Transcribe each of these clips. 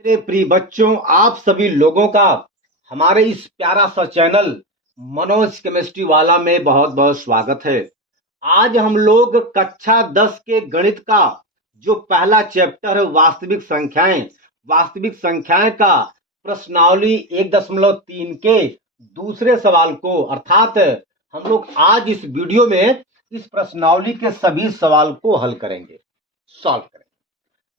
मेरे प्रिय बच्चों, आप सभी लोगों का हमारे इस प्यारा सा चैनल मनोज केमिस्ट्री वाला में बहुत बहुत स्वागत है। आज हम लोग कक्षा 10 के गणित का जो पहला चैप्टर है वास्तविक संख्याएं का प्रश्नावली 1.3 के दूसरे सवाल को अर्थात हम लोग आज इस वीडियो में इस प्रश्नावली के सभी सवाल को हल करेंगे, सॉल्व करेंगे।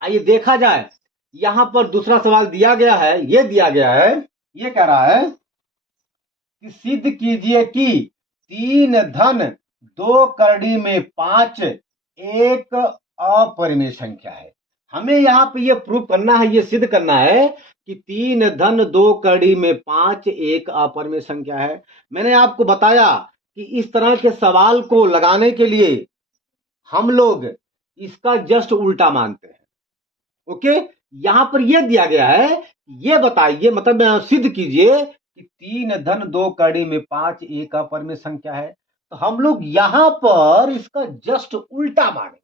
आइए देखा जाए, यहां पर दूसरा सवाल दिया गया है। ये कह रहा है कि सिद्ध कीजिए कि 3 धन 2 करड़ी में 5 एक अपरिमेय संख्या है। हमें यहाँ पे ये प्रूव करना है, ये सिद्ध करना है कि 3 धन 2 करड़ी में 5 एक अपरिमेय संख्या है। मैंने आपको बताया कि इस तरह के सवाल को लगाने के लिए हम लोग इसका जस्ट उल्टा मानते हैं। ओके, यहां पर यह दिया गया है, ये बताइए, मतलब सिद्ध कीजिए कि 3 धन 2 कड़ी में 5 एक अपरिमेय संख्या है। तो हम लोग यहां पर इसका जस्ट उल्टा मानेंगे।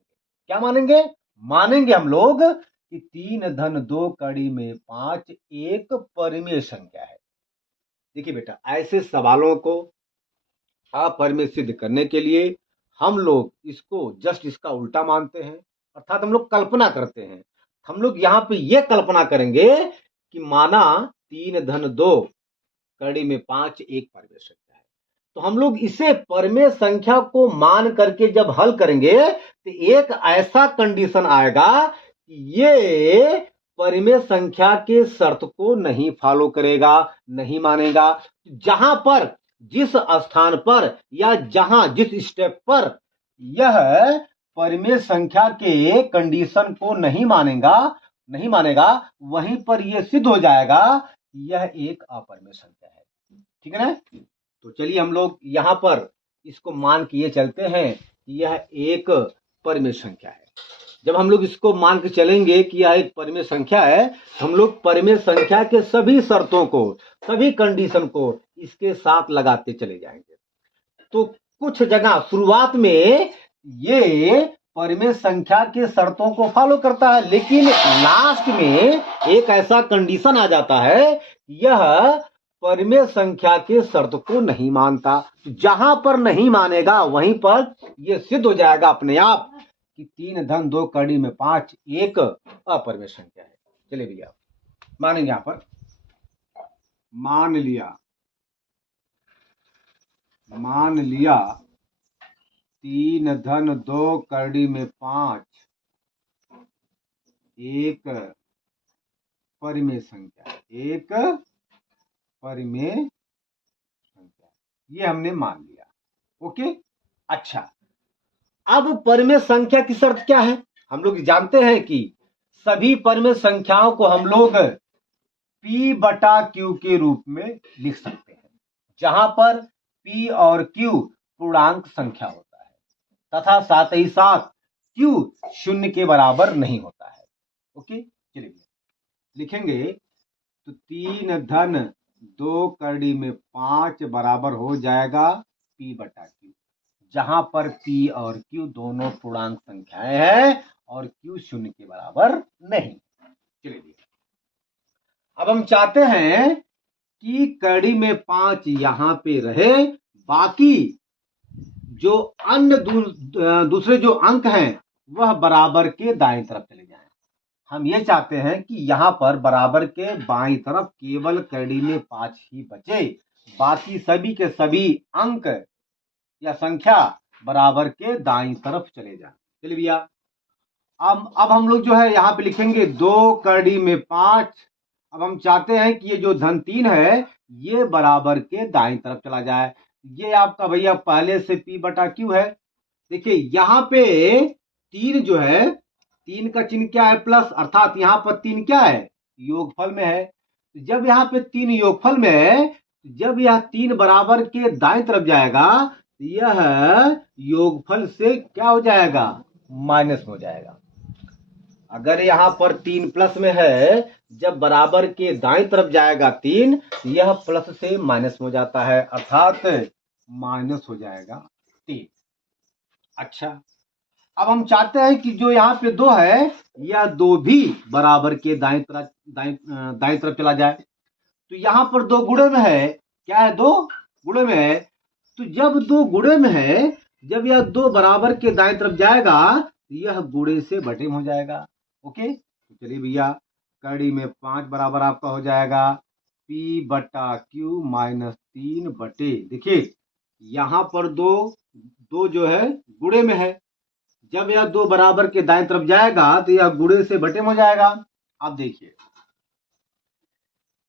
क्या मानेंगे? मानेंगे हम लोग कि 3 धन 2 कड़ी में 5 एक परिमेय संख्या है। देखिए बेटा, ऐसे सवालों को अपरिमेय सिद्ध करने के लिए हम लोग इसको जस्ट इसका उल्टा मानते हैं, अर्थात हम लोग कल्पना करते हैं। हम लोग यहाँ पे ये कल्पना करेंगे कि माना 3 धन 2 कड़ी में 5 एक परिमेय संख्या है। तो हम लोग इसे परिमेय संख्या को मान करके जब हल करेंगे तो एक ऐसा कंडीशन आएगा कि ये परिमेय संख्या के शर्त को नहीं फॉलो करेगा, नहीं मानेगा। जहां पर जिस स्थान पर या जिस स्टेप पर यह परिमेय संख्या के कंडीशन को नहीं मानेगा, वहीं पर यह सिद्ध हो जाएगा यह एक अपरिमेय संख्या है। ठीक है ना? तो चलिए हम लोग यहां पर इसको मान के चलते हैं कि यह एक परिमेय संख्या है। जब हम लोग इसको मान के चलेंगे कि यह एक परिमेय संख्या है, हम लोग परिमेय संख्या के सभी शर्तों को, सभी कंडीशन को इसके साथ लगाते चले जाएंगे। तो कुछ जगह शुरुआत में ये परिमेय संख्या के शर्तों को फॉलो करता है, लेकिन लास्ट में एक ऐसा कंडीशन आ जाता है, यह परिमेय संख्या के शर्त को नहीं मानता। जहां पर नहीं मानेगा वहीं पर यह सिद्ध हो जाएगा अपने आप कि 3 धन 2 कड़ी में 5 एक अपरिमेय संख्या है। चलिए भैया मानेंगे। यहां पर मान लिया 3 धन 2 कड़ी में 5 एक परिमेय संख्या है, एक परिमेय संख्या, ये हमने मान लिया। ओके, अच्छा, अब परिमेय संख्या की शर्त क्या है? हम लोग जानते हैं कि सभी परिमेय संख्याओं को हम लोग P बटा Q के रूप में लिख सकते हैं, जहां पर P और Q पूर्णांक संख्या होता है तथा साथ ही साथ Q शून्य के बराबर नहीं होता है। ओके, चलिए लिखेंगे तो 3 धन 2 कड़ी में 5 बराबर हो जाएगा P बटा Q, जहां पर P और Q दोनों पूर्णांक संख्याएं हैं और Q शून्य के बराबर नहीं। चलिए अब हम चाहते हैं कि कड़ी में 5 यहां पे रहे, बाकी जो अन्य दूसरे जो अंक हैं वह बराबर के दाएं तरफ चले जाएं। हम ये चाहते हैं कि यहां पर बराबर के बाईं तरफ केवल कड़ी में 5 ही बचे, बाकी सभी के सभी अंक या संख्या बराबर के दाईं तरफ चले जाएं। चलिए भैया, अब हम लोग जो है यहां पे लिखेंगे 2 कड़ी में 5। अब हम चाहते हैं कि ये जो धन 3 है ये बराबर के दाईं तरफ चला जाए। ये आपका भैया पहले से P बटा Q है। देखिए यहां पे 3 जो है, 3 का चिन्ह क्या है? प्लस, अर्थात यहां पर 3 क्या है? योगफल में है। जब यहां पे 3 योगफल में है, जब यह 3 बराबर के दाएं तरफ जाएगा, यह योगफल से क्या हो जाएगा? माइनस हो जाएगा। अगर यहां पर 3 प्लस में है, जब बराबर के दाएं तरफ जाएगा 3, यह प्लस से माइनस हो जाता है, अर्थात माइनस हो जाएगा 3। अच्छा, अब हम चाहते हैं कि जो यहाँ पे 2 है यह 2 भी बराबर के दाएं तरफ चला जाए। तो यहाँ पर 2 गुणे में है, क्या है, 2 गुणे में है। तो जब 2 गुणे में है, जब यह 2 बराबर के दाएं तरफ जाएगा तो यह गुणे से बटे में हो जाएगा। ओके, तो चलिए भैया, कड़ी में 5 बराबर आपका हो जाएगा P बटा Q माइनस 3 बटे, देखिए यहाँ पर 2 जो है गुणे में है, जब यह 2 बराबर के दाएं तरफ जाएगा तो यह गुणे से बटे में हो जाएगा। अब देखिए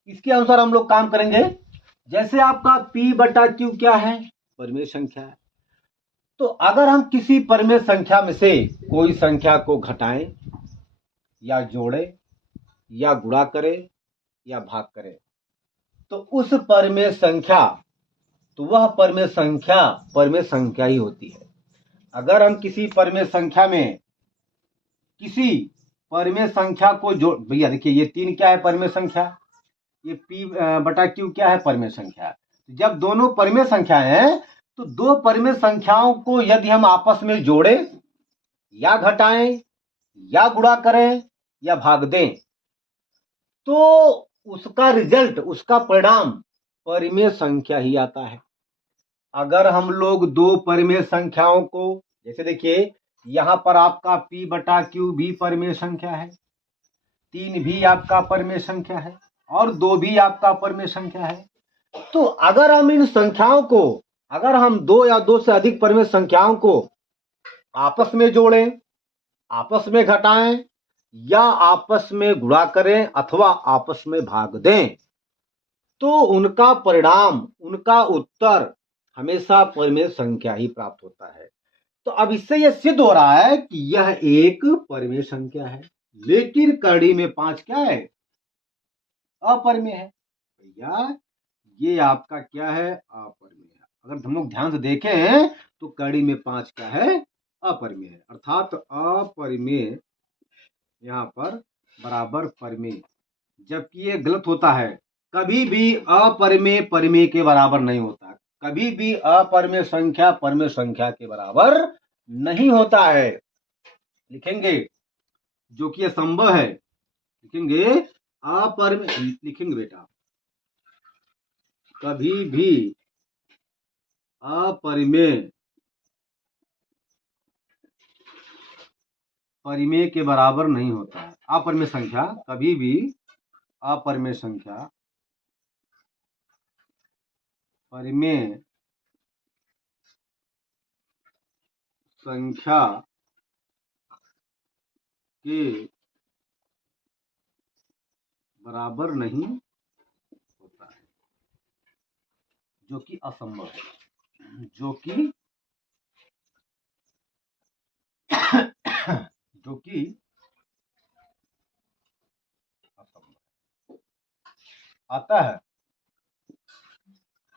इसके अनुसार हम लोग काम करेंगे। जैसे आपका P बटा Q क्या है, परिमेय संख्या है। तो अगर हम किसी परिमेय संख्या में से कोई संख्या को घटाएं या जोड़ें या गुणा करें या भाग करें, तो उस परिमेय संख्या, तो वह परिमेय संख्या ही होती है। अगर हम किसी परिमेय संख्या में किसी परिमेय संख्या को जोड़, भैया देखिए ये 3 क्या है, परिमेय संख्या, ये P बटा Q क्या है, परिमेय संख्या। जब दोनों परिमेय संख्या है तो 2 परिमेय संख्याओं को यदि हम आपस में जोड़ें या घटाएं या गुणा करें या भाग दें, तो उसका रिजल्ट, उसका परिणाम परिमेय संख्या ही आता है। अगर हम लोग 2 परिमेय संख्याओं को, जैसे देखिए यहां पर आपका P बटा Q भी परिमेय संख्या है, 3 भी आपका परिमेय संख्या है और 2 भी आपका परिमेय संख्या है। तो अगर हम इन संख्याओं को, अगर हम 2 या 2 से अधिक परिमेय संख्याओं को आपस में जोड़ें, आपस में घटाएं या आपस में गुणा करें अथवा आपस में भाग दें, तो उनका परिणाम, उनका उत्तर हमेशा परिमेय संख्या ही प्राप्त होता है। तो अब इससे यह सिद्ध हो रहा है कि यह एक परिमेय संख्या है, लेकिन कड़ी में 5 क्या है, अपरिमेय है। भैया ये आपका क्या है, अपरिमेय है। अगर हम लोग ध्यान से देखें तो कड़ी में 5 क्या है, अपरिमेय है, अर्थात अपरिमेय यहाँ पर बराबर परिमेय, जबकि ये गलत होता है। कभी भी अपरिमेय परिमेय के बराबर नहीं होता, कभी भी अपरिमेय संख्या परिमेय संख्या के बराबर नहीं होता है। लिखेंगे जो कि असंभव है, लिखेंगे अपरिमेय, लिखेंगे बेटा, कभी भी अपरिमेय परिमेय के बराबर नहीं होता है। अपरिमेय संख्या, कभी भी अपरिमेय संख्या परिमेय संख्या के बराबर नहीं होता है, जो कि असंभव है, जो कि असंभव। अतः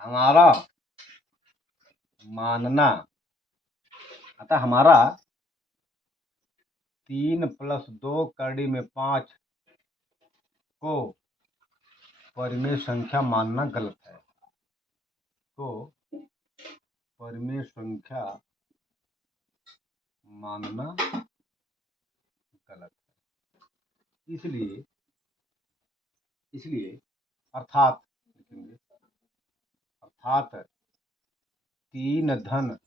हमारा मानना, अतः हमारा 3 + 2 कड़ी में 5 को परिमेय संख्या मानना गलत है। तो परिमेय संख्या मानना गलत है, इसलिए अर्थात 3 धन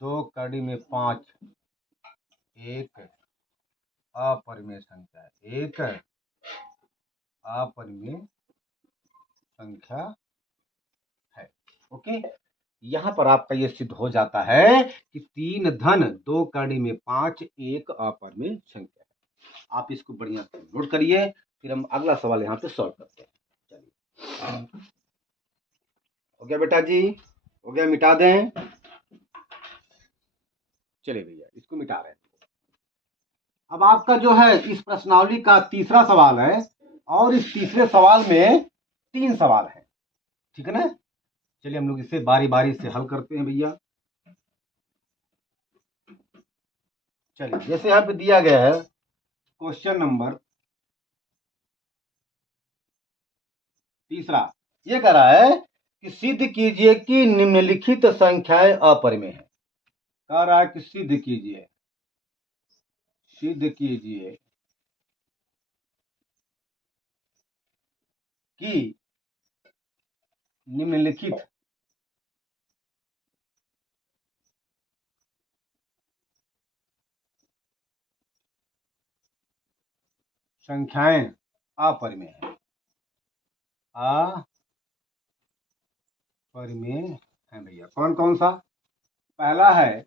2 कड़ी में 5 एक अपरिमेय संख्या है, एक अपरिमेय संख्या है। ओके, यहां पर आपका यह सिद्ध हो जाता है कि 3 धन 2 कड़ी में 5 एक अपरिमेय संख्या है। आप इसको बढ़िया से नोट करिए, फिर हम अगला सवाल यहां पे सॉल्व करते हैं। चलिए, हो गया बेटा जी, हो गया, मिटा दें। चलिए भैया इसको मिटा रहे हैं। अब आपका जो है इस प्रश्नावली का तीसरा सवाल है, और इस तीसरे सवाल में 3 सवाल है, ठीक है ना। चलिए हम लोग इसे बारी बारी से हल करते हैं भैया। चलिए, जैसे यहाँ पे दिया गया है क्वेश्चन नंबर तीसरा, ये कह रहा है कि सिद्ध कीजिए कि निम्नलिखित संख्याएं अपरिमेय है। कह रहा है कि सिद्ध कीजिए सिद्ध कीजिए कि निम्नलिखित संख्याएं अपरिमेय है। अपरिमेय है भैया। कौन कौन सा? पहला है,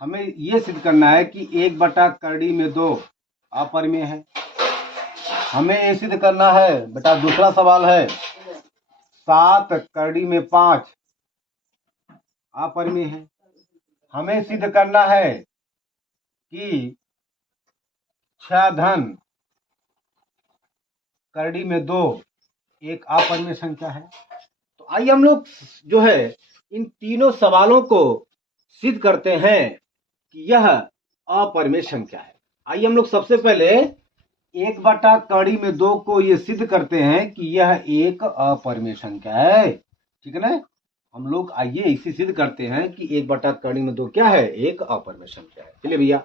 हमें ये सिद्ध करना है कि 1/2 अपरिमेय है। हमें ये सिद्ध करना है बेटा, दूसरा सवाल है 7/5 अपरिमेय है। हमें सिद्ध करना है कि 6/2 एक अपरिमेय संख्या है। तो आइए हम लोग जो है इन तीनों सवालों को सिद्ध करते हैं कि यह अपरिमेय संख्या है। आइए हम लोग सबसे पहले 1/2 को ये सिद्ध करते हैं कि यह एक अपरिमेय संख्या है। ठीक है ना? हम लोग आइए इसे सिद्ध करते हैं कि 1/2 क्या है? एक अपरिमेय संख्या है। चलिए भैया,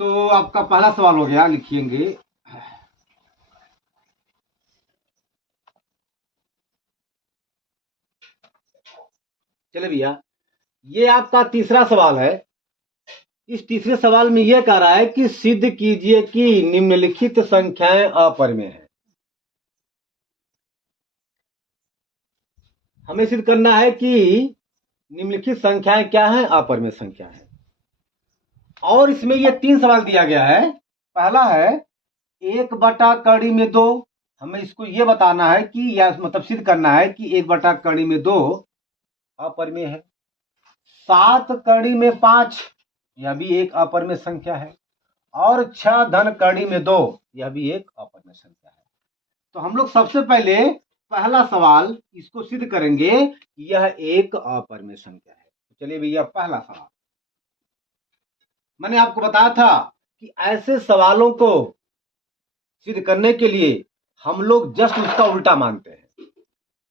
तो आपका पहला सवाल हो गया, लिखिएंगे। चलिए भैया, ये आपका तीसरा सवाल है। इस तीसरे सवाल में यह कह रहा है कि सिद्ध कीजिए कि निम्नलिखित संख्याएं अपरिमेय है। हमें सिद्ध करना है कि निम्नलिखित संख्याएं क्या हैं? अपरिमेय संख्या है। और इसमें ये 3 सवाल दिया गया है। पहला है 1/2 हमें इसको ये बताना है कि, या मतलब सिद्ध करना है कि 1/2 अपरिमेय है। 7/5 यह भी एक अपरिमेय संख्या है। और 6/2 यह भी एक अपरिमेय संख्या है। तो हम लोग सबसे पहले पहला सवाल इसको सिद्ध करेंगे कि यह एक अपरिमेय संख्या है। चलिए भैया, पहला सवाल मैंने आपको बताया था कि ऐसे सवालों को सिद्ध करने के लिए हम लोग जस्ट उसका उल्टा मानते हैं।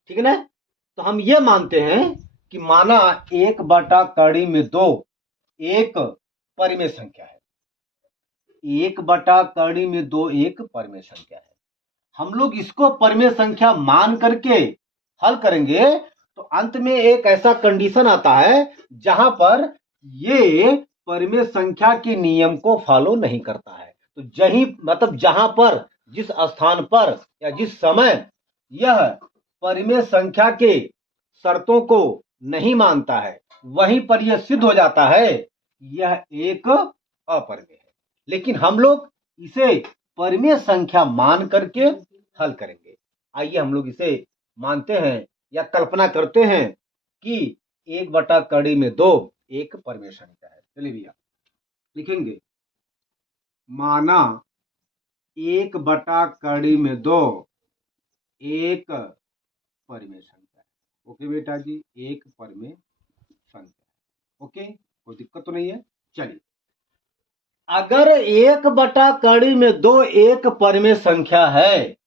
ठीक है ना? तो हम ये मानते हैं कि माना 1/2 एक परिमेय संख्या है। 1/2 एक परिमेय संख्या है। हम लोग इसको परिमेय संख्या मान करके हल करेंगे तो अंत में एक ऐसा कंडीशन आता है जहां पर ये परिमेय संख्या के नियम को फॉलो नहीं करता है। तो जहां पर, जिस स्थान पर या जिस समय यह परिमेय संख्या के शर्तों को नहीं मानता है, वहीं पर यह सिद्ध हो जाता है यह एक अपरिमेय है। लेकिन हम लोग इसे परिमेय संख्या मान करके हल करेंगे। आइए हम लोग इसे मानते हैं या कल्पना करते हैं कि 1/2 एक परिमेय संख्या है। चलिए भैया, लिखेंगे माना 1/2 एक परिमेय संख्या है। ओके बेटा जी, एक परिमेय संख्या। ओके, कोई दिक्कत तो नहीं है। चलिए, अगर 1/2 एक परिमेय संख्या है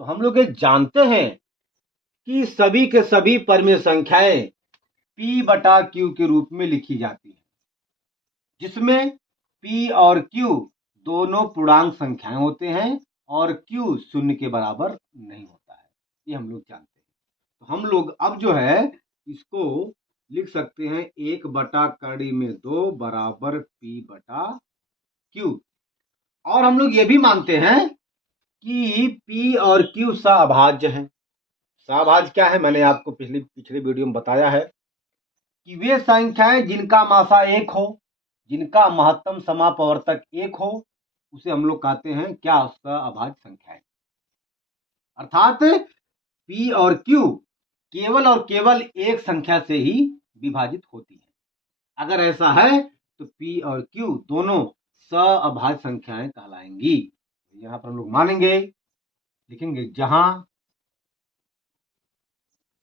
तो हम लोग ये जानते हैं कि सभी के सभी परिमेय संख्याएं P/Q के रूप में लिखी जाती है, जिसमें P और Q दोनों पूर्णांक संख्याएं होते हैं और Q 0 के बराबर नहीं होता है। ये हम लोग जानते हैं। तो हम लोग अब जो है इसको लिख सकते हैं 1/2 बराबर P/Q। और हम लोग ये भी मानते हैं कि P और Q सभाज्य हैं। सभाज्य क्या है? मैंने आपको पिछले वीडियो में बताया है कि वे संख्याएं जिनका मासा 1 हो, जिनका महत्तम समापवर्तक 1 हो, उसे हम लोग कहते हैं क्या? उसका अभाज्य संख्याएं। अर्थात P और Q केवल और केवल एक संख्या से ही विभाजित होती है। अगर ऐसा है तो P और Q दोनों सअभाज्य संख्याएं कहलाएंगी। यहां पर हम लोग मानेंगे, लिखेंगे जहां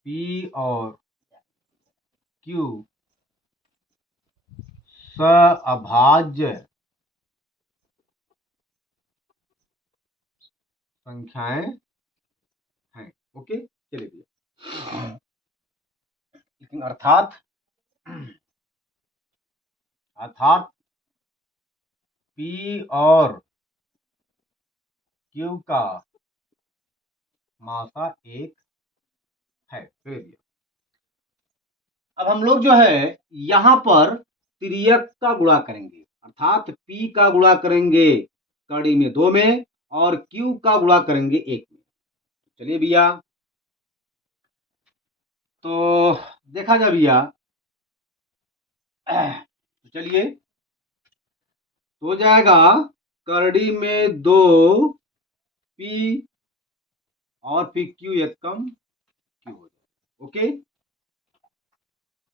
P और Q सअभाज्य संख्याएं हैं। ओके, चलिए भैया, लेकिन अर्थात पी और क्यू का मासा एक है। अब हम लोग जो है यहां पर तिर्यक का गुणा करेंगे, अर्थात P का गुणा करेंगे कड़ी में 2 में और Q का गुणा करेंगे 1 में। चलिए भैया, तो देखा जाए भैया, तो चलिए, तो हो जाएगा करड़ी में 2 P और फिर Q एक कम Q हो जाएगा। ओके,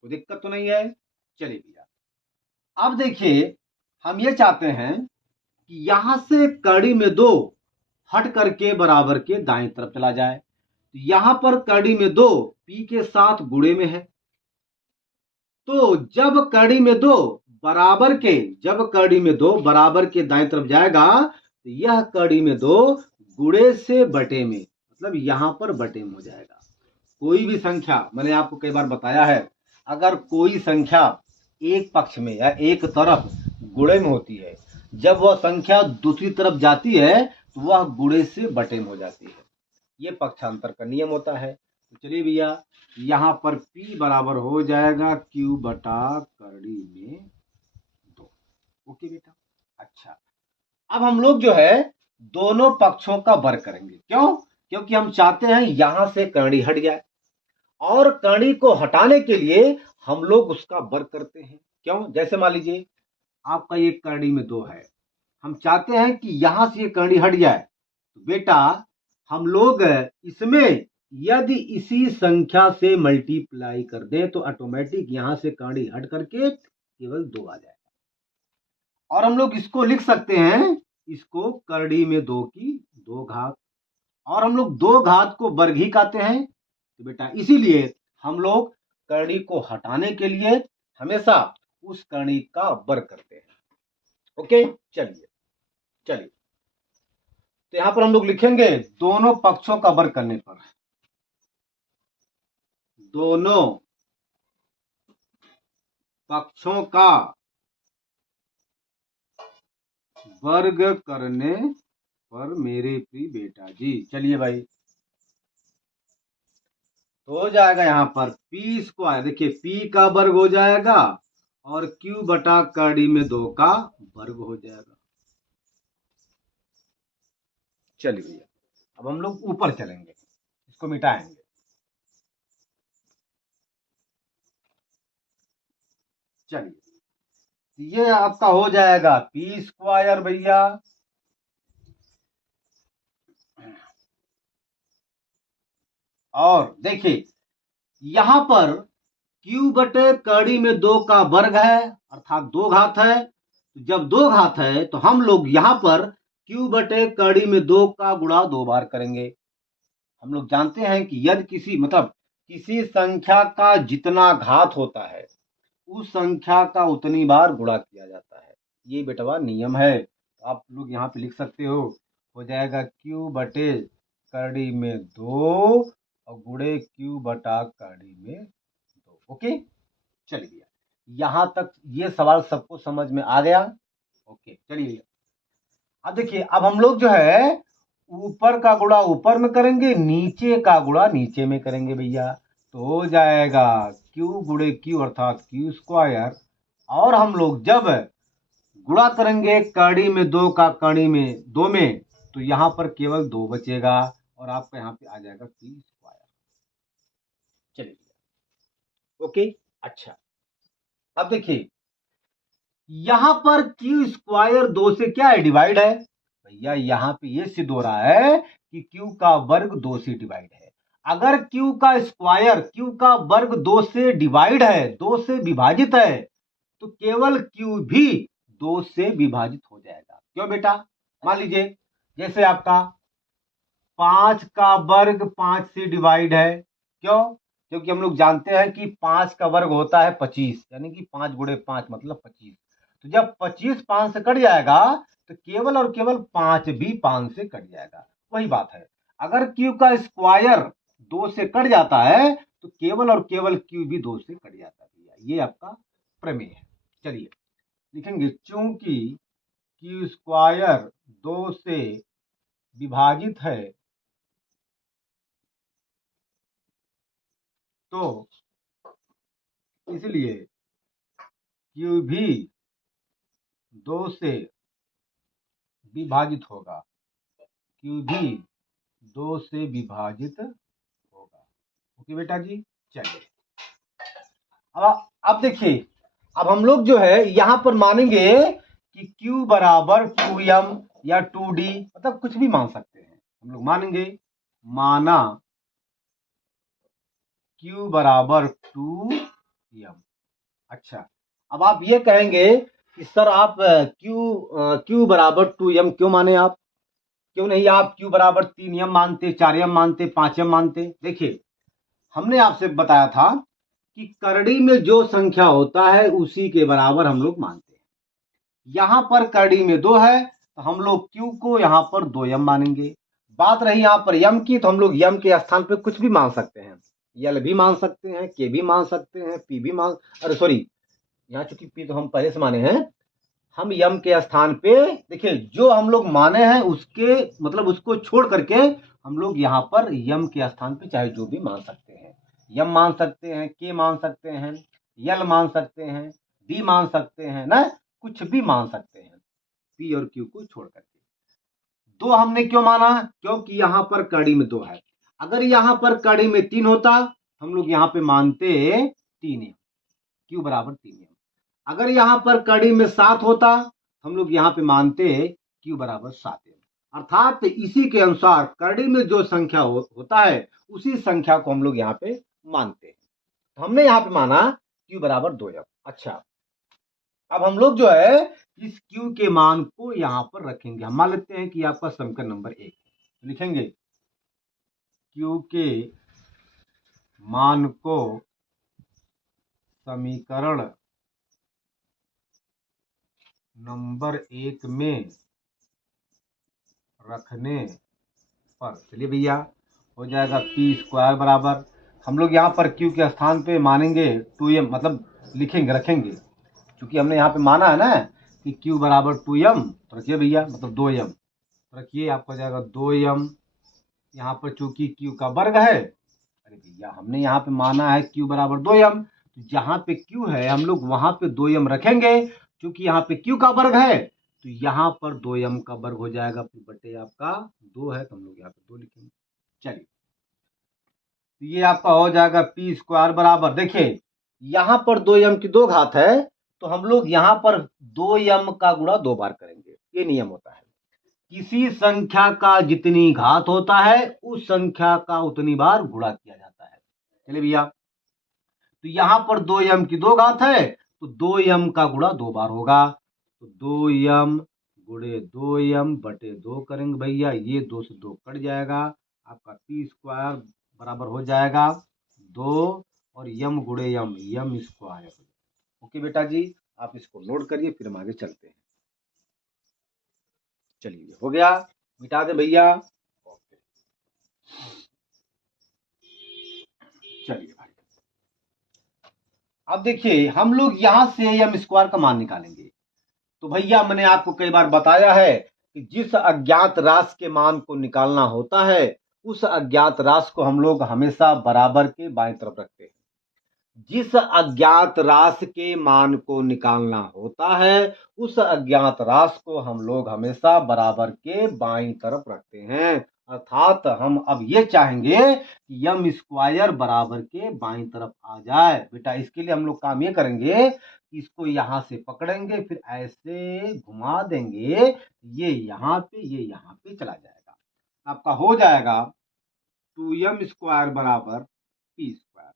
कोई दिक्कत तो नहीं है। चलिए भैया, अब देखिए, हम ये चाहते हैं कि यहां से कड़ी में 2 हट करके बराबर के दाएं तरफ चला जाए। तो यहां पर कड़ी में 2 P के साथ गुणे में है, तो जब कड़ी में 2 बराबर के, जब कड़ी में 2 बराबर के दाएं तरफ जाएगा तो यह कड़ी में 2 गुणे से बटे में, मतलब यहां पर बटे में हो जाएगा। कोई भी संख्या, मैंने आपको कई बार बताया है, अगर कोई संख्या एक पक्ष में या एक तरफ गुणे में होती है, जब वह संख्या दूसरी तरफ जाती है तो वह गुणे से बटे में हो जाती है। ये पक्षांतर का नियम होता है। तो चलिए भैया, यहां पर P बराबर हो जाएगा Q बटा करड़ी में 2। ओके बेटा, अच्छा, अब हम लोग जो है दोनों पक्षों का वर्ग करेंगे। क्यों? क्योंकि हम चाहते हैं यहां से करड़ी हट जाए, और करड़ी को हटाने के लिए हम लोग उसका वर्ग करते हैं। क्यों? जैसे मान लीजिए आपका ये करड़ी में 2 है, हम चाहते हैं कि यहां से ये करड़ी हट जाए, तो बेटा हम लोग इसमें यदि इसी संख्या से मल्टीप्लाई कर दें तो ऑटोमेटिक यहां से करड़ी हट करके केवल 2 आ जाएगा। और हम लोग इसको लिख सकते हैं, इसको करड़ी में 2 की 2 घात, और हम लोग 2 घात को वर्ग ही कहते हैं। तो बेटा इसीलिए हम लोग करड़ी को हटाने के लिए हमेशा उस करड़ी का वर्ग करते हैं। ओके, चलिए चलिए, तो यहां पर हम लोग लिखेंगे दोनों पक्षों का वर्ग करने पर, दोनों पक्षों का वर्ग करने पर मेरे प्रिय बेटा जी। चलिए भाई, तो हो जाएगा यहां पर P स्क्वायर, देखिए P का वर्ग हो जाएगा और Q बटा करड़ी में 2 का वर्ग हो जाएगा। चलिए भैया, अब हम लोग ऊपर चलेंगे, इसको मिटाएंगे। चलिए, ये आपका हो जाएगा P स्क्वायर भैया, और देखिए यहां पर Q बटे करड़ी में 2 का वर्ग है, अर्थात 2 घात है। जब 2 घात है तो हम लोग यहां पर Q बटे करड़ी में 2 का गुणा 2 बार करेंगे। हम लोग जानते हैं कि यदि किसी, मतलब किसी संख्या का जितना घात होता है उस संख्या का उतनी बार गुणा किया जाता है। ये बेटवा नियम है, तो आप लोग यहाँ पे लिख सकते हो जाएगा Q बटे करड़ी में 2 और गुणे Q बटा करड़ी में 2। ओके, चलिए यहां तक ये सवाल सबको समझ में आ गया। ओके, चलिए अब देखिए, अब हम लोग जो है ऊपर का गुणा ऊपर में करेंगे, नीचे का गुणा नीचे में करेंगे भैया। तो हो जाएगा Q गुणे Q अर्थात Q स्क्वायर, और हम लोग जब गुणा करेंगे करड़ी में 2 का करड़ी में 2 में, तो यहां पर केवल 2 बचेगा और आपका यहां पे आ जाएगा P स्क्वायर। चलिए, ओके, अच्छा, अब देखिए यहां पर Q स्क्वायर 2 से क्या है, डिवाइड है भैया। यहां पे ये सिद्ध हो रहा है कि Q का वर्ग 2 से डिवाइड है। अगर Q का स्क्वायर, Q का वर्ग 2 से डिवाइड है, 2 से विभाजित है, तो केवल Q भी 2 से विभाजित हो जाएगा। क्यों बेटा? मान लीजिए जैसे आपका 5 का वर्ग 5 से डिवाइड है। क्यों? क्योंकि हम लोग जानते हैं कि 5 का वर्ग होता है 25, यानी कि 5 गुणे 5 मतलब 25। तो जब 25 5 से कट जाएगा तो केवल और केवल 5 भी 5 से कट जाएगा। वही बात है, अगर Q का स्क्वायर 2 से कट जाता है तो केवल और केवल Q भी 2 से कट जाता है। ये आपका प्रमेय है। चलिए लिखेंगे, चूंकि क्यू स्क्वायर 2 से विभाजित है तो इसलिए क्यू भी 2 से विभाजित होगा, क्यू भी 2 से विभाजित होगा। ओके बेटा जी, चलिए अब देखिए, अब हम लोग जो है यहां पर मानेंगे कि Q बराबर 2m या 2d, मतलब कुछ भी मान सकते हैं हम लोग मानेंगे। माना Q बराबर 2m। अच्छा, अब आप ये कहेंगे कि सर आप Q बराबर 2m क्यों माने, आप क्यों नहीं आप Q बराबर 3m मानते, 4m मानते, 5m मानते। देखिए, हमने आपसे बताया था कि करड़ी में जो संख्या होता है उसी के बराबर हम लोग मानते हैं। यहां पर करड़ी में 2 है तो हम लोग Q को यहां पर 2m मानेंगे। बात रही यहां पर m की, तो हम लोग m के स्थान पे कुछ भी मान सकते हैं, L भी मान सकते हैं, K भी मान सकते हैं, P भी मान, अरे सॉरी, यहाँ चूंकि P तो हम पहले से माने हैं, हम m के स्थान पे देखिए जो हम लोग माने हैं उसके मतलब उसको छोड़ करके हम लोग यहाँ पर m के स्थान पे चाहे जो भी मान सकते हैं, m मान सकते हैं, k मान सकते हैं, l मान सकते हैं, d मान सकते हैं ना, कुछ भी मान सकते हैं p और q को छोड़ करके। दो हमने क्यों माना, क्योंकि यहां पर कड़ी में 2 है। अगर यहां पर कड़ी में 3 होता हम लोग यहां पे मानते 3m, q बराबर 3m। अगर यहां पर कड़ी में 7 होता हम लोग यहां पे मानते Q बराबर 7m। अर्थात इसी के अनुसार कड़ी में जो संख्या होता है उसी संख्या को हम लोग यहाँ पे मानते हैं। तो हमने यहाँ पे माना Q बराबर 2m। अच्छा, अब हम लोग जो है इस Q के मान को यहाँ पर रखेंगे। हम मान लेते हैं कि आपका समीकरण नंबर 1 लिखेंगे, Q के मान को समीकरण नंबर 1 में रखने पर, चलिए भैया, हो जाएगा पी स्क्वायर बराबर, हम लोग यहाँ पर Q के स्थान पे मानेंगे 2m, मतलब लिखेंगे रखेंगे, क्योंकि हमने यहाँ पे माना है ना कि Q बराबर 2m, तो रखिए भैया, मतलब 2m रखिए, आपको हो जाएगा 2m। यहाँ पर चूंकि Q का वर्ग है, अरे भैया हमने यहाँ पे माना है Q बराबर 2m, तो जहाँ पे Q है हम लोग वहां पे 2m रखेंगे, क्योंकि यहाँ पे Q का वर्ग है तो यहाँ पर 2m का वर्ग हो जाएगा, फिर बटे आपका 2 है तो हम लोग यहाँ पे 2 लिखेंगे। चलिए, तो ये आपका हो जाएगा पी स्क्वायर बराबर, देखिए यहां पर 2m की 2 घात है तो हम लोग यहां पर 2m का गुणा 2 बार करेंगे, ये नियम होता है। किसी संख्या का जितनी घात होता है उस संख्या का उतनी बार गुणा किया जाता है। चलिए भैया, तो यहां पर 2m की 2 घात है तो 2m का गुणा 2 बार होगा, तो 2m गुणे 2m बटे 2 करेंगे भैया, ये 2 से 2 कट जाएगा, आपका पी स्क्वायर बराबर हो जाएगा 2 और यम गुणे यम स्क्वायर। ओके बेटा जी, आप इसको नोट करिए, फिर हम आगे चलते हैं। चलिए, हो गया, मिटा दे भैया। चलिए भाई, अब देखिए हम लोग यहां से यम स्क्वायर का मान निकालेंगे। तो भैया मैंने आपको कई बार बताया है कि जिस अज्ञात राशि के मान को निकालना होता है उस अज्ञात राशि को हम लोग हमेशा बराबर के बाएं तरफ रखते हैं। जिस अज्ञात राशि के मान को निकालना होता है उस अज्ञात राशि को हम लोग हमेशा बराबर के बाईं तरफ रखते हैं। अर्थात हम अब ये चाहेंगे कि यम स्क्वायर बराबर के बाईं तरफ आ जाए। बेटा इसके लिए हम लोग काम ये करेंगे, इसको यहां से पकड़ेंगे, फिर ऐसे घुमा देंगे, ये यहां पे ये यहां पे चला जाएगा, आपका हो जाएगा 2m स्क्वायर बराबर पी स्क्वायर।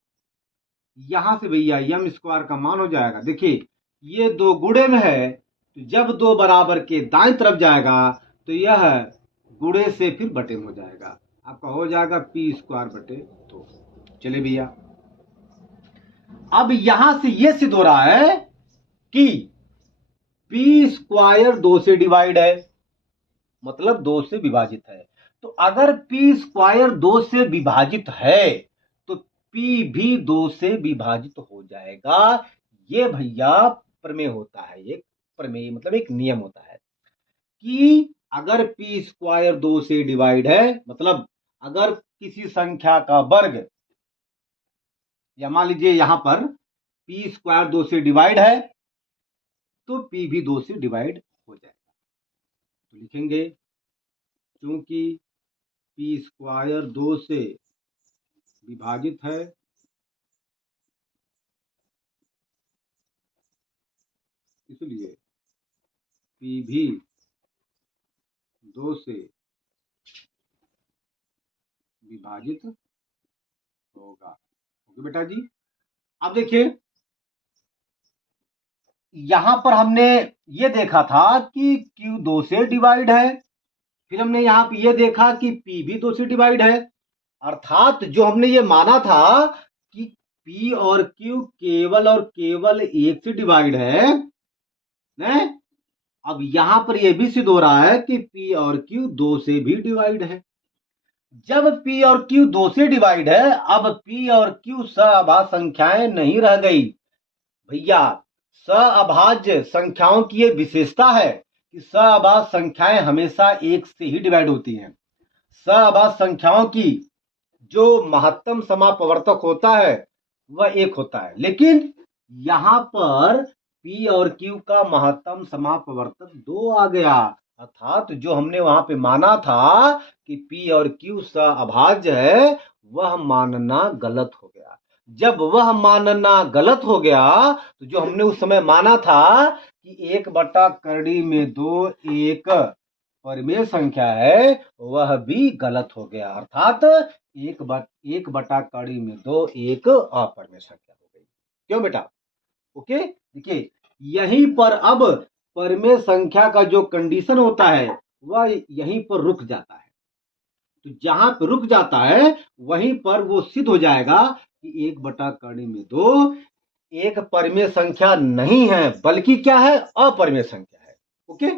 यहां से भैया यम स्क्वायर का मान हो जाएगा, देखिए ये 2 गुणे में है तो जब 2 बराबर के दाएं तरफ जाएगा तो यह गुणे से फिर बटे में हो जाएगा, आपका हो जाएगा पी स्क्वायर बटे 2। चलिए भैया, अब यहां से यह सिद्ध हो रहा है कि पी स्क्वायर 2 से डिवाइड है, मतलब 2 से विभाजित है। तो अगर पी स्क्वायर 2 से विभाजित है तो पी भी 2 से विभाजित हो जाएगा। ये भैया प्रमेय होता है, एक प्रमेय मतलब एक नियम होता है। कि अगर पी स्क्वायर 2 से डिवाइड है, मतलब अगर किसी संख्या का वर्ग, या मान लीजिए यहां पर पी स्क्वायर 2 से डिवाइड है तो पी भी 2 से डिवाइड हो जाएगा। तो लिखेंगे क्योंकि पी स्क्वायर 2 से विभाजित है इसलिए पी भी 2 से विभाजित होगा। ओके बेटा जी। अब देखिए यहां पर हमने ये देखा था कि Q 2 से डिवाइड है, फिर हमने यहां पे ये देखा कि P भी 2 से डिवाइड है, अर्थात जो हमने ये माना था कि P और Q केवल और केवल 1 से डिवाइड है, ने? अब यहां पर यह भी सिद्ध हो रहा है कि P और Q 2 से भी डिवाइड है। जब P और Q 2 से डिवाइड है, अब P और Q सअभाज्य संख्याएं नहीं रह गई। भैया सअभाज्य संख्याओं की ये विशेषता है कि सअभाज्य संख्याएं हमेशा 1 से ही डिवाइड होती हैं। सअभाज्य संख्याओं की जो महत्तम समापवर्तक होता है वह 1 होता है, लेकिन यहां पर P और Q का महत्तम समापवर्तक 2 आ गया, अर्थात जो हमने वहां पे माना था कि P और Q सअभाज्य है वह मानना गलत हो गया। जब वह मानना गलत हो गया तो जो हमने उस समय माना था कि 1/2 एक परिमेय संख्या है वह भी गलत हो गया, अर्थात 1/2 एक अपरिमेय संख्या हो गई। क्यों बेटा? ओके, देखिए यहीं पर अब परिमेय संख्या का जो कंडीशन होता है वह यहीं पर रुक जाता है। तो जहां पर रुक जाता है वहीं पर वो सिद्ध हो जाएगा कि 1/2 एक परिमेय संख्या नहीं है, बल्कि क्या है? अपरिमेय संख्या है। ओके,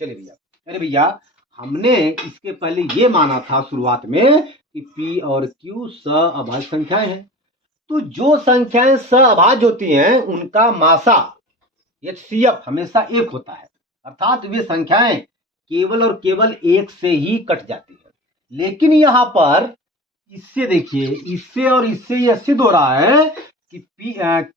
चलिए भैया। अरे भैया हमने इसके पहले ये माना था शुरुआत में कि P और Q सअभाज्य संख्याएं हैं, तो जो संख्याएं सअभाज्य होती हैं उनका मासा HCF हमेशा 1 होता है, अर्थात वे संख्याएं केवल और केवल 1 से ही कट जाती है। लेकिन यहां पर इससे देखिए, इससे और इससे यह सिद्ध हो रहा है कि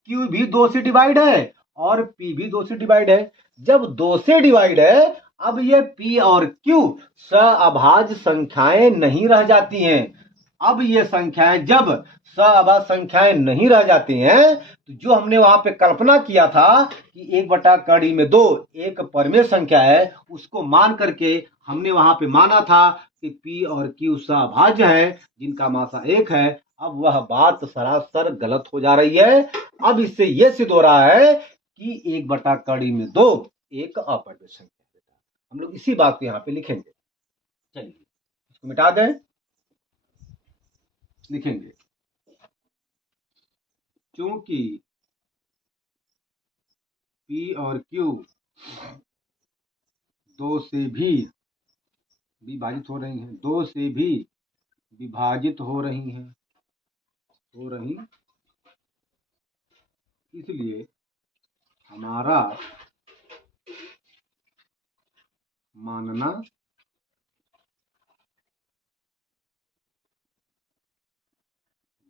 Q भी 2 से डिवाइड है और P भी 2 से डिवाइड है। जब 2 से डिवाइड है, अब ये P और Q सअभाज्य संख्याएं नहीं रह जाती हैं। अब ये संख्याएं जब सअभाज्य संख्याएं नहीं रह जाती हैं तो जो हमने वहां पे कल्पना किया था कि 1/2 एक परिमेय संख्या है, उसको मान करके हमने वहां पे माना था कि P और Q सअभाज्य है जिनका मासा 1 है। अब वह बात सरासर गलत हो जा रही है। अब इससे यह सिद्ध हो रहा है कि 1/2 एक अपरिमेय संख्या है। हम लोग इसी बात को यहाँ पे लिखेंगे। चलिए इसको मिटा दें, लिखेंगे क्योंकि P और Q 2 से भी विभाजित हो रही हैं, 2 से भी विभाजित हो रही हैं, इसलिए हमारा मानना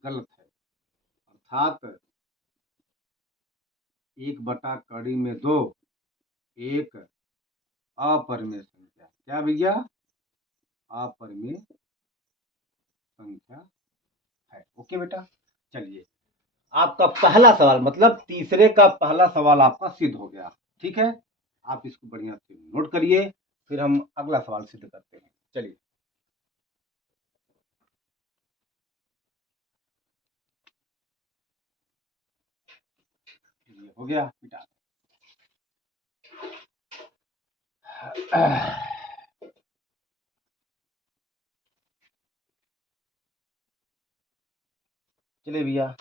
गलत है, अर्थात 1/2 एक अपरिमेय संख्या। क्या भैया? अपरिमेय संख्या है। ओके बेटा, चलिए आपका पहला सवाल, मतलब तीसरे का पहला सवाल आपका सिद्ध हो गया। ठीक है, आप इसको बढ़िया से नोट करिए, फिर हम अगला सवाल सिद्ध करते हैं। चलिए ये हो गया बेटा। चलिए भैया,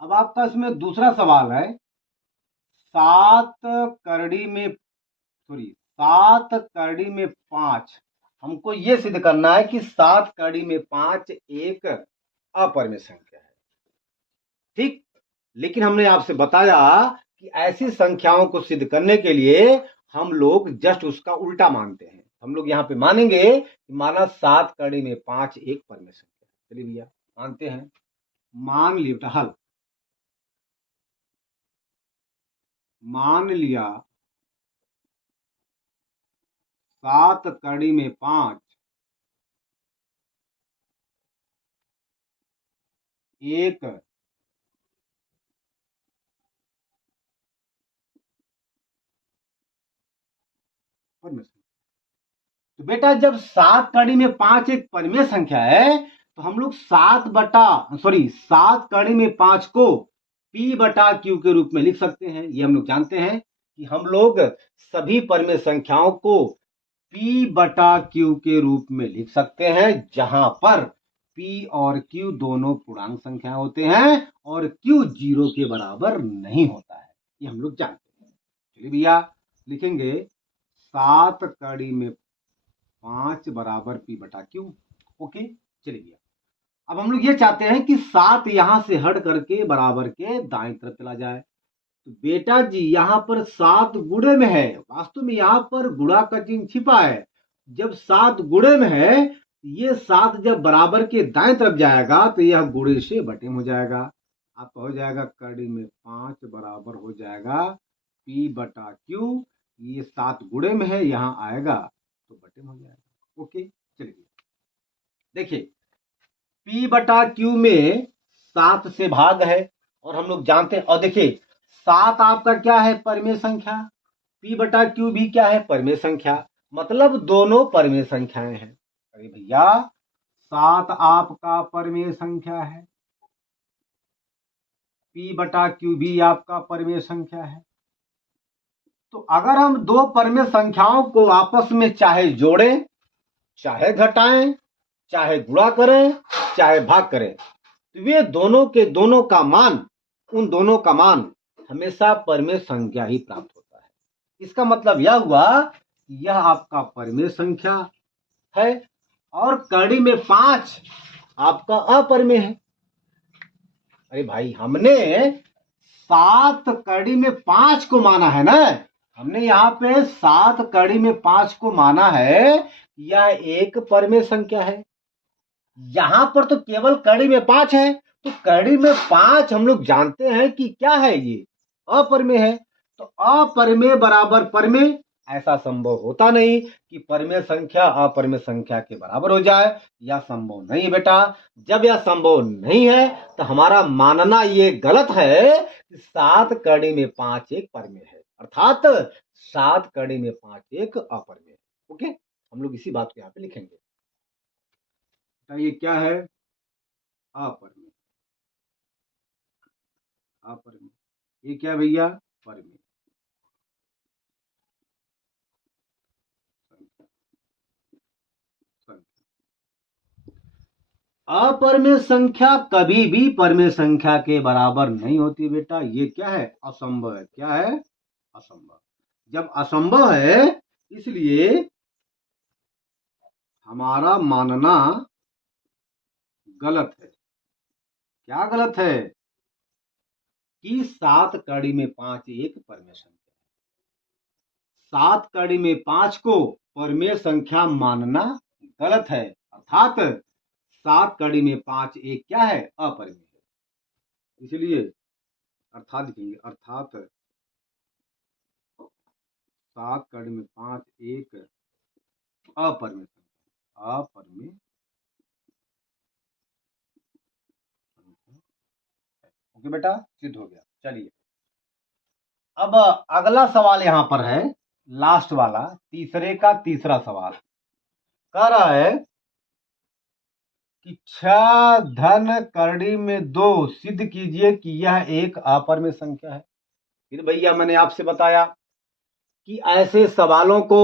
अब आपका इसमें दूसरा सवाल है। 7 हमको ये सिद्ध करना है कि 7 एक अपरिमेय संख्या है। ठीक, लेकिन हमने आपसे बताया कि ऐसी संख्याओं को सिद्ध करने के लिए हम लोग जस्ट उसका उल्टा मानते हैं। हम लोग यहाँ पे मानेंगे कि माना 7 कड़ी में 5 एक परमेय संख्या। चलिए भैया मानते हैं। मान लिया बेटा हल, मान लिया 7 कड़ी में 5 एक परमेय संख्या। तो बेटा जब 7 कड़ी में 5 एक परमेय संख्या है तो हम लोग 7 कड़ी में 5 को P बटा Q के रूप में लिख सकते हैं। ये हम लोग जानते हैं कि हम लोग सभी परमेय संख्याओं को P बटा Q के रूप में लिख सकते हैं, जहां पर P और Q दोनों पूर्णांक संख्या होते हैं और Q 0 के बराबर नहीं होता है। ये हम लोग जानते हैं। चलिए भैया लिखेंगे 7 कड़ी में 5 बराबर P बटा Q। ओके चलिए भैया, अब हम लोग ये चाहते हैं कि 7 यहां से हट करके बराबर के दाएं तरफ चला जाए। तो बेटा जी यहाँ पर 7 गुणे में है, वास्तव में यहाँ पर गुणा का चिन्ह छिपा है। जब 7 गुणे में है, ये 7 जब बराबर के दाएं तरफ जाएगा तो यह गुणे से बटे में हो जाएगा। आपका हो जाएगा कड़ी में 5 बराबर हो जाएगा P बटा Q। ये 7 गुणे में है, यहाँ आएगा तो बटे में हो जाएगा। ओके चलिए देखिए, P बटा Q में 7 से भाग है और हम लोग जानते हैं। और देखिए 7 आपका क्या है, परमेय संख्या। P बटा Q भी क्या है, परमेय संख्या। मतलब दोनों परमेय संख्याएं हैं। अरे भैया 7 आपका परमेय संख्या है, P बटा Q भी आपका परमेय संख्या है। तो अगर हम दो परमेय संख्याओं को आपस में चाहे जोड़ें, चाहे घटाएं, चाहे गुणा करें, चाहे भाग करें, तो वे दोनों के दोनों का मान, उन दोनों का मान हमेशा परमेय संख्या ही प्राप्त होता है। इसका मतलब यह हुआ कि यह आपका परमेय संख्या है और कड़ी में 5 आपका अपरमेय है। अरे भाई हमने 7 कड़ी में 5 को माना है ना, हमने यहाँ पे 7 कड़ी में 5 को माना है, यह एक परमेय संख्या है। यहां पर तो केवल कड़ी में 5 है, तो कड़ी में 5 हम लोग जानते हैं कि क्या है, ये अपरमेय है। तो अपरमेय बराबर परमेय, ऐसा संभव होता नहीं कि परमेय संख्या अपरमेय संख्या के बराबर हो जाए। यह संभव नहीं है बेटा। जब यह संभव नहीं है तो हमारा मानना ये गलत है कि 7 कड़ी में 5 एक परमेय है, अर्थात 7 कड़ी में 5 एक अपरमेय है। ओके हम लोग इसी बात को यहाँ पे लिखेंगे। ये क्या है, अपरमेय। अपरमेय ये क्या भैया, परमेय। अपरमेय संख्या कभी भी परमेय संख्या के बराबर नहीं होती बेटा। ये क्या है, असंभव है। क्या है, असंभव। जब असंभव है इसलिए हमारा मानना गलत है। क्या गलत है, कि 7 कड़ी में 5 एक परमेय संख्या। 7 कड़ी में 5 को परमेय संख्या मानना गलत है, अर्थात 7 कड़ी में 5 एक क्या है, अपरमेय है। इसलिए अर्थात लिखेंगे, अर्थात 7 कड़ी में 5 एक अपरमेय संख्या। अपरमेय ओके बेटा, सिद्ध हो गया। चलिए अब अगला सवाल यहां पर है, लास्ट वाला, तीसरे का तीसरा सवाल कह रहा है कि 6 धन कड़ी में 2 सिद्ध कीजिए कि यह एक अपरमेय संख्या है। फिर भैया मैंने आपसे बताया कि ऐसे सवालों को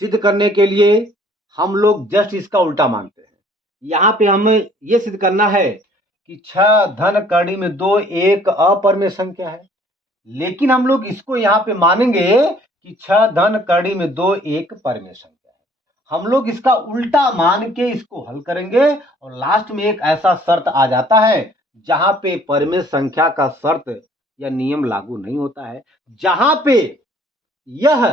सिद्ध करने के लिए हम लोग जस्ट इसका उल्टा मानते हैं। यहाँ पे हमें यह सिद्ध करना है कि 6 धन कड़ी में 2 एक अपरमेय संख्या है, लेकिन हम लोग इसको यहाँ पे मानेंगे कि 6 धन कड़ी में 2 एक परमेय संख्या है। हम लोग इसका उल्टा मान के इसको हल करेंगे और लास्ट में एक ऐसा शर्त आ जाता है जहां पे परमेय संख्या का शर्त या नियम लागू नहीं होता है। जहां पे यह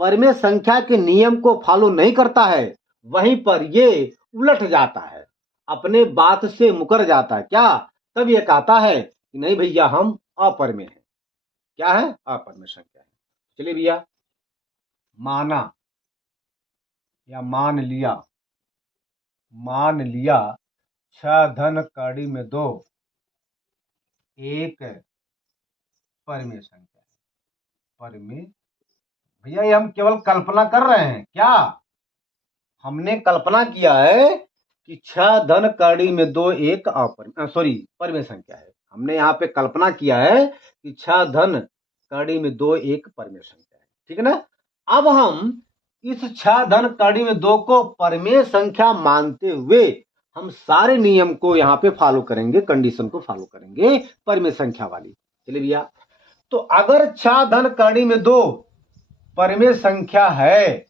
परिमेय संख्या के नियम को फॉलो नहीं करता है, वहीं पर ये उलट जाता है, अपने बात से मुकर जाता है। क्या? तब ये कहता है कि नहीं भैया हम अपरिमेय हैं। क्या है? अपरिमेय संख्या है। चलिए भैया, माना या मान लिया 6 धन कड़ी में 2 एक परिमेय संख्या है। परिमेय भैया ये हम केवल कल्पना कर रहे हैं। क्या? हमने कल्पना किया है कि 6 धन कड़ी में 2 एक परिमेय संख्या है। हमने यहाँ पे कल्पना किया है कि 6 धन कड़ी में 2 एक परिमेय संख्या है। ठीक है ना? अब हम इस 6 धन कड़ी में 2 को परिमेय संख्या मानते हुए हम सारे नियम को यहाँ पे फॉलो करेंगे, कंडीशन को फॉलो करेंगे परिमेय संख्या वाली। चलिए भैया, तो अगर 6 धन कड़ी में 2 परिमेय संख्या है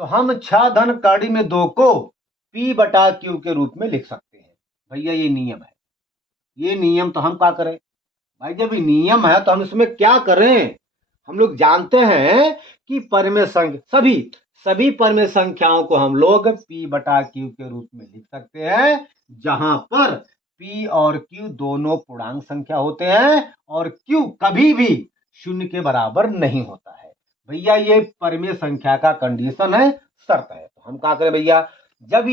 तो हम 6 धन कड़ी में 2 को P बटा Q के रूप में लिख सकते हैं। भैया ये नियम है। ये नियम तो हम क्या करें भाई? जब ये नियम है तो हम इसमें क्या करें? हम लोग जानते हैं कि परिमेय संख्या सभी परिमेय संख्याओं को हम लोग P बटा Q के रूप में लिख सकते हैं, जहां पर P और Q दोनों पूर्णांक संख्या होते हैं और Q कभी भी 0 के बराबर नहीं होता है। भैया ये परिमेय संख्या का कंडीशन है, शर्त है। तो हम क्या करें भैया? जब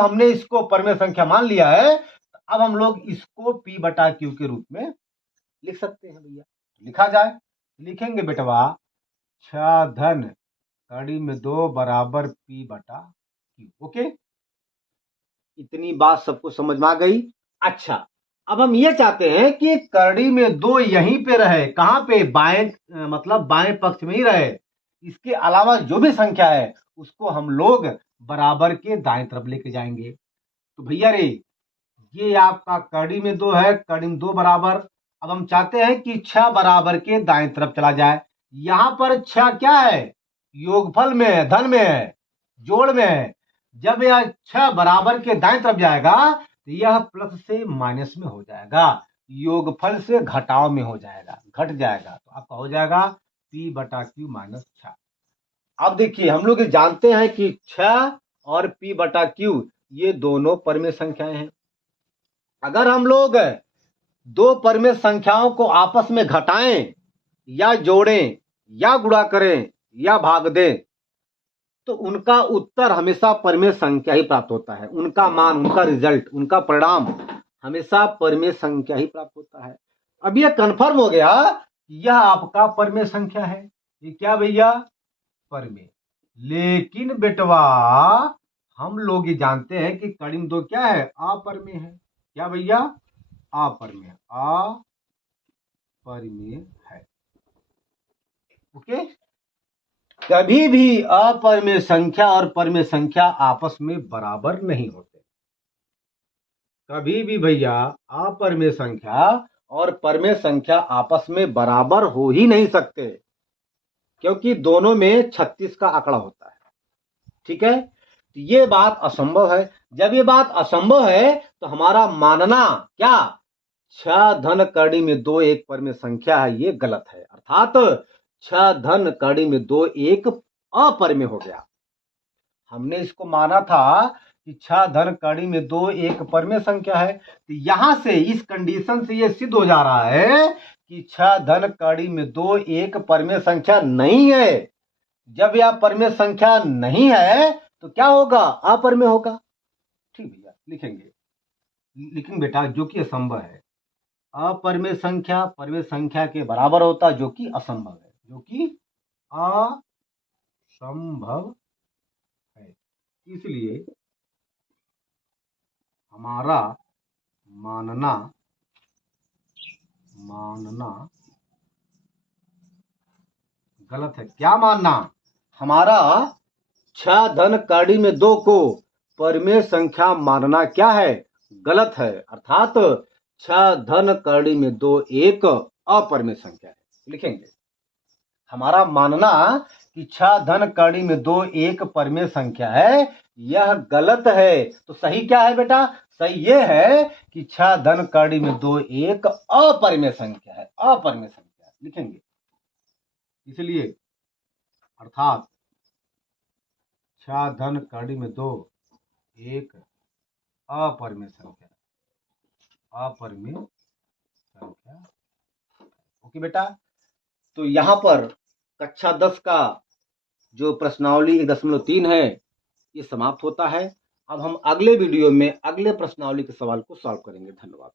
हमने इसको परिमेय संख्या मान लिया है, तो अब हम लोग इसको P बटा Q के रूप में लिख सकते हैं। भैया लिखा जाए, लिखेंगे बेटवा 6 धन कड़ी में 2 बराबर P बटा Q। ओके, इतनी बात सबको समझ में आ गई? अच्छा, अब हम ये चाहते हैं कि कड़ी में 2 यहीं पे रहे। कहां पे? मतलब बाएं पक्ष में ही रहे। इसके अलावा जो भी संख्या है उसको हम लोग बराबर के दाएं तरफ लेके जाएंगे। तो भैया रे, ये आपका कड़ी में 2 है, कड़ी में 2 बराबर। अब हम चाहते हैं कि 6 बराबर के दाएं तरफ चला जाए। यहां पर 6 क्या है? योगफल में है, धन में है, जोड़ में है। जब यह 6 बराबर के दाएं तरफ जाएगा तो यह प्लस से माइनस में हो जाएगा, योगफल से घटाव में हो जाएगा, घट जाएगा। तो आपका हो जाएगा P बटा Q माइनस 6। अब देखिए, हम लोग जानते हैं कि 6 और P बटा Q ये दोनों परिमेय संख्याएं हैं। अगर हम लोग दो परिमेय संख्याओं को आपस में घटाएं या जोड़ें या गुणा करें या भाग दें तो उनका उत्तर हमेशा परिमेय संख्या ही प्राप्त होता है। उनका मान, उनका रिजल्ट, उनका परिणाम हमेशा परिमेय संख्या ही प्राप्त होता है। अब यह कन्फर्म हो गया, यह आपका परिमेय संख्या है। ये क्या भैया? परिमेय। लेकिन बेटवा हम लोग ये जानते हैं कि कड़ी में 2 क्या है? अपरिमेय है। क्या भैया? अपरिमेय, अपरिमेय है। ओके, कभी भी अपरिमेय संख्या और परिमेय संख्या आपस में बराबर नहीं होते। कभी भी भैया अपरिमेय संख्या और परिमेय संख्या आपस में बराबर हो ही नहीं सकते, क्योंकि दोनों में 36 का आंकड़ा होता है। ठीक है, तो ये बात असंभव है। जब ये बात असंभव है तो हमारा मानना क्या? 6 धन कड़ी में 2 एक परिमेय संख्या है, ये गलत है। अर्थात 6 धन कड़ी में 2 एक अपरिमेय हो गया। हमने इसको माना था कि 6 धन कड़ी में 2 एक परिमेय संख्या है। तो यहां से इस कंडीशन से ये सिद्ध हो जा रहा है कि 6 धन कड़ी में 2 एक परिमेय संख्या नहीं है। जब यह परिमेय संख्या नहीं है तो क्या होगा? अपरिमेय होगा। ठीक भैया, लिखेंगे बेटा, जो कि असंभव है। अपरिमेय संख्या परिमेय संख्या के बराबर होता है, जो कि असंभव है, जो कि असंभव है। इसलिए हमारा मानना गलत है। क्या मानना? हमारा 6 धन कड़ी में 2 को परिमेय संख्या मानना क्या है? गलत है। अर्थात 6 धन कड़ी में 2 एक अपरिमेय संख्या है। लिखेंगे, हमारा मानना कि 6 धन कड़ी में 2 एक परिमेय संख्या है, यह गलत है। तो सही क्या है बेटा? सही यह है कि 6 धन कड़ी में 2 एक अपरिमेय संख्या है, अपरिमेय संख्या। लिखेंगे, इसलिए अर्थात 6 धन कड़ी में 2 एक अपरिमेय संख्या, अपरिमेय संख्या। ओके बेटा, तो यहाँ पर कक्षा 10 का जो प्रश्नावली 1.3 है ये समाप्त होता है। अब हम अगले वीडियो में अगले प्रश्नावली के सवाल को सॉल्व करेंगे। धन्यवाद।